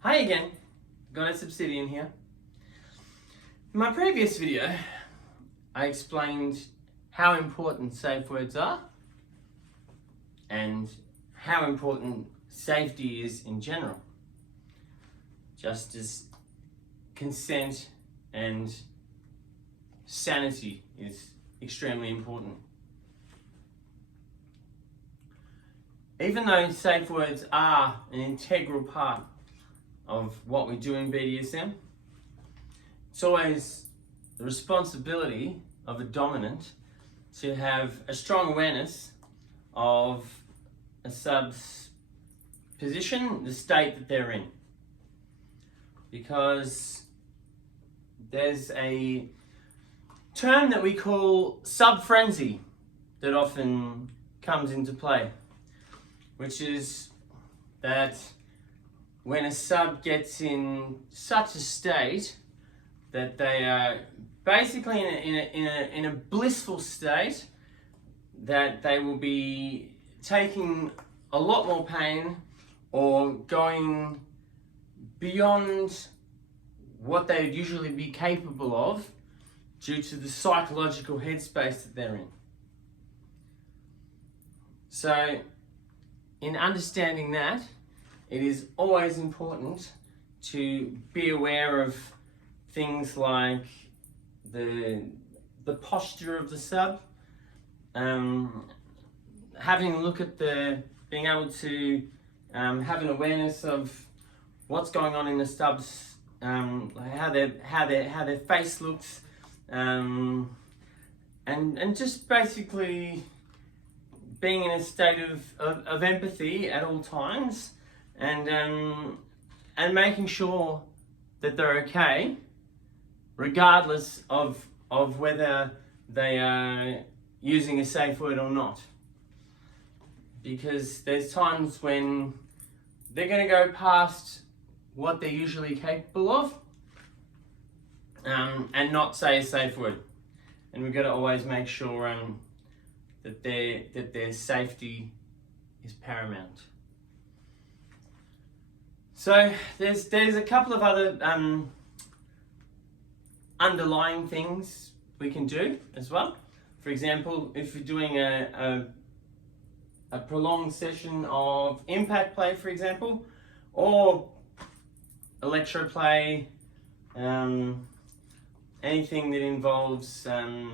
Hi again, Goddess Obsidian here. In my previous video, I explained how important safe words are and how important safety is in general. Just as consent and sanity is extremely important. Even though safe words are an integral part of what we do in BDSM, it's always the responsibility of a dominant to have a strong awareness of a sub's position, the state that they're in. Because there's a term that we call sub-frenzy that often comes into play, which is that when a sub gets in such a state that they are basically in a blissful state, that they will be taking a lot more pain or going beyond what they would usually be capable of due to the psychological headspace that they're in. So, in understanding that, it is always important to be aware of things like the posture of the sub, having a look at being able to have an awareness of what's going on in the sub's, how their face looks, and just basically being in a state of empathy at all times, and making sure that they're okay, regardless of whether they are using a safe word or not. Because there's times when they're going to go past what they're usually capable of, and not say a safe word. And we've got to always make sure that their safety is paramount. So there's a couple of other underlying things we can do as well. For example, if you're doing a prolonged session of impact play, for example, or electro play, anything that involves a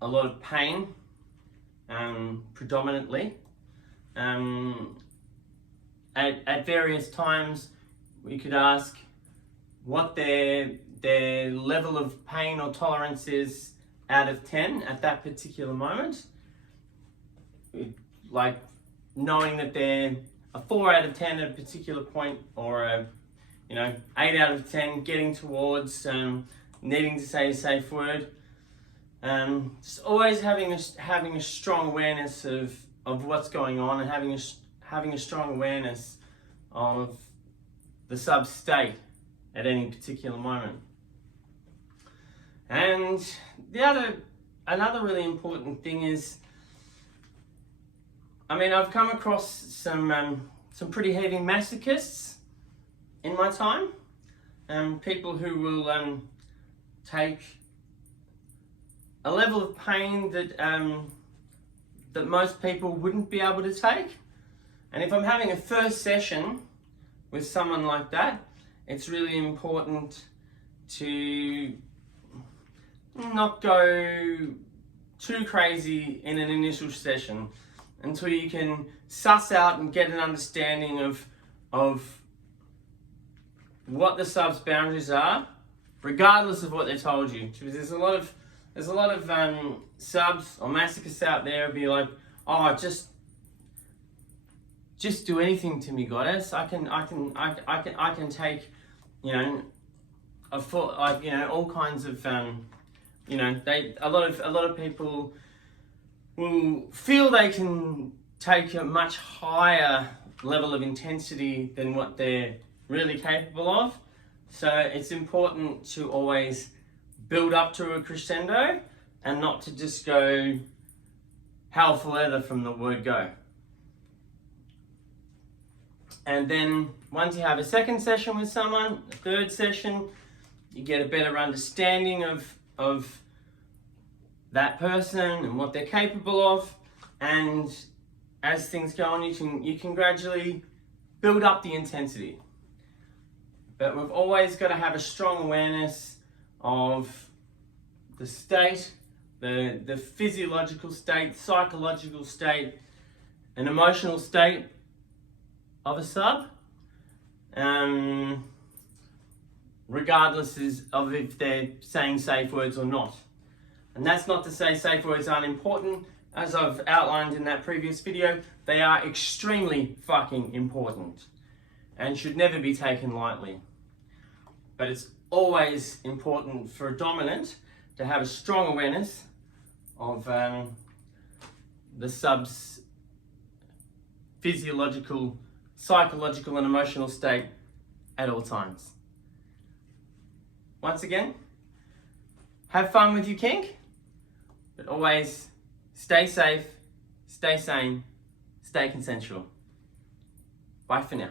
lot of pain, predominantly. At various times, we could ask what their level of pain or tolerance is out of 10 at that particular moment. Like knowing that they're a 4 out of 10 at a particular point, or a 8 out of 10 getting towards needing to say a safe word. Just always having a strong awareness of what's going on, and having a strong awareness of the sub state at any particular moment. And another really important thing is, I've come across some pretty heavy masochists in my time, people who will take a level of pain that most people wouldn't be able to take. And if I'm having a first session with someone like that, it's really important to not go too crazy in an initial session until you can suss out and get an understanding of what the sub's boundaries are, regardless of what they told you. Because there's a lot of subs or masochists out there who'll be like, oh, just do anything to me, Goddess. I can take, a full, all kinds of, a lot of people will feel they can take a much higher level of intensity than what they're really capable of. So it's important to always build up to a crescendo and not to just go hell for leather from the word go. And then once you have a second session with someone, a third session, you get a better understanding of that person and what they're capable of. And as things go on, you can gradually build up the intensity. But we've always got to have a strong awareness of the state, the physiological state, psychological state, and emotional state of a sub, regardless of if they're saying safe words or not. And that's not to say safe words aren't important. As I've outlined in that previous video, they are extremely fucking important and should never be taken lightly. But it's always important for a dominant to have a strong awareness of the sub's physiological, psychological and emotional state at all times. Once again, have fun with your kink, but always stay safe, stay sane, stay consensual. Bye for now.